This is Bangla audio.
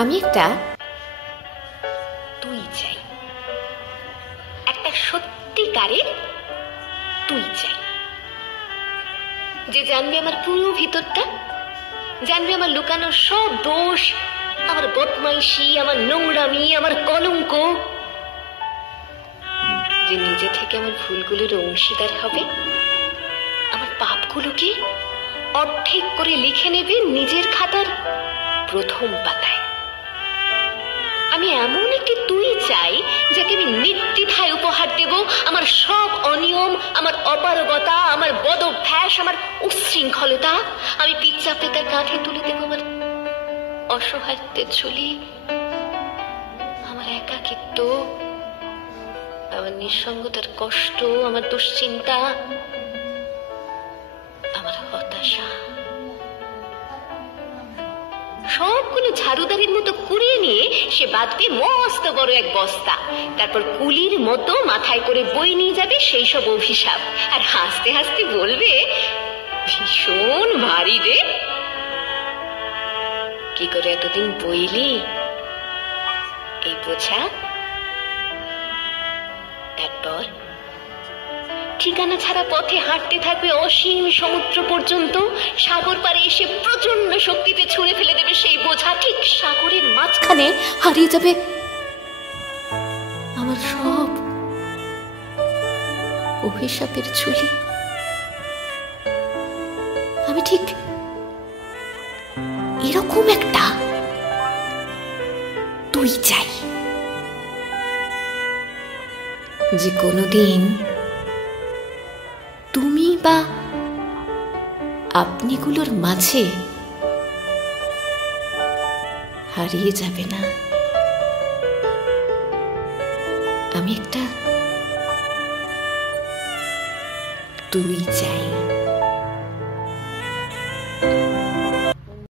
আমি একটা তুই চাই, একটা সত্যিকারের তুই চাই, যে জানবে আমার পুরো ভিতরটা, জানবে আমার লুকানো সব দোষ, আমার বদমাইশি, আমার নোংরামি, আমার কলঙ্ক, যে নিজে থেকে আমার ভুলগুলোর অংশীদার হবে, আমার পাপগুলোকে অর্ধেক করে লিখে নেবে নিজের খাতার প্রথম পাতায়। আমি এমন একটি তুই চাই যাকে আমি নির্দ্বিধায় উপহার দেব আমার সব অনিয়ম, আমার অপারগতা, আমার বদভ্যাস, আমার উচ্ছৃঙ্খলতা। আমি পিচ্চাপে তার কাঁধে তুলে দেব আমার অসহায়ত্বের ঝুলি, আমার একাকিত্ব, আমার নিঃসঙ্গতার কষ্ট, আমার দুশ্চিন্তা, আমার হতাশা, সবগুলো ঝাড়ুদারির মতো কুড়িয়ে নিয়ে সে বাঁধবে মস্ত বড় এক বস্তা। তারপর কুলির মতো মাথায় করে বই নিয়ে যাবে সেই সব অভিশাপ, আর হাসতে হাসতে বলবে, ভীষণ ভারী রে, কি করে এতদিন বইলি এই বোঝা। তারপর ঠিকানা ছাড়া পথে হাঁটতে থাকবে অসীম সমুদ্র পর্যন্ত। সাগর পারে এসে প্রচন্ড শক্তিতে ছুঁড়ে ফেলে দেবে সেই বোঝা, ঠিক সাগরের মাঝখানে হারিয়ে যাবে আমার সব অভিশাপের ঝুলি। আমি ঠিক এরকম একটা তুই চাই, যে কোনোদিন তুমি বা আপনিগুলোর মাঝে হারিয়ে যাবে না। আমি একটা তুই চাই।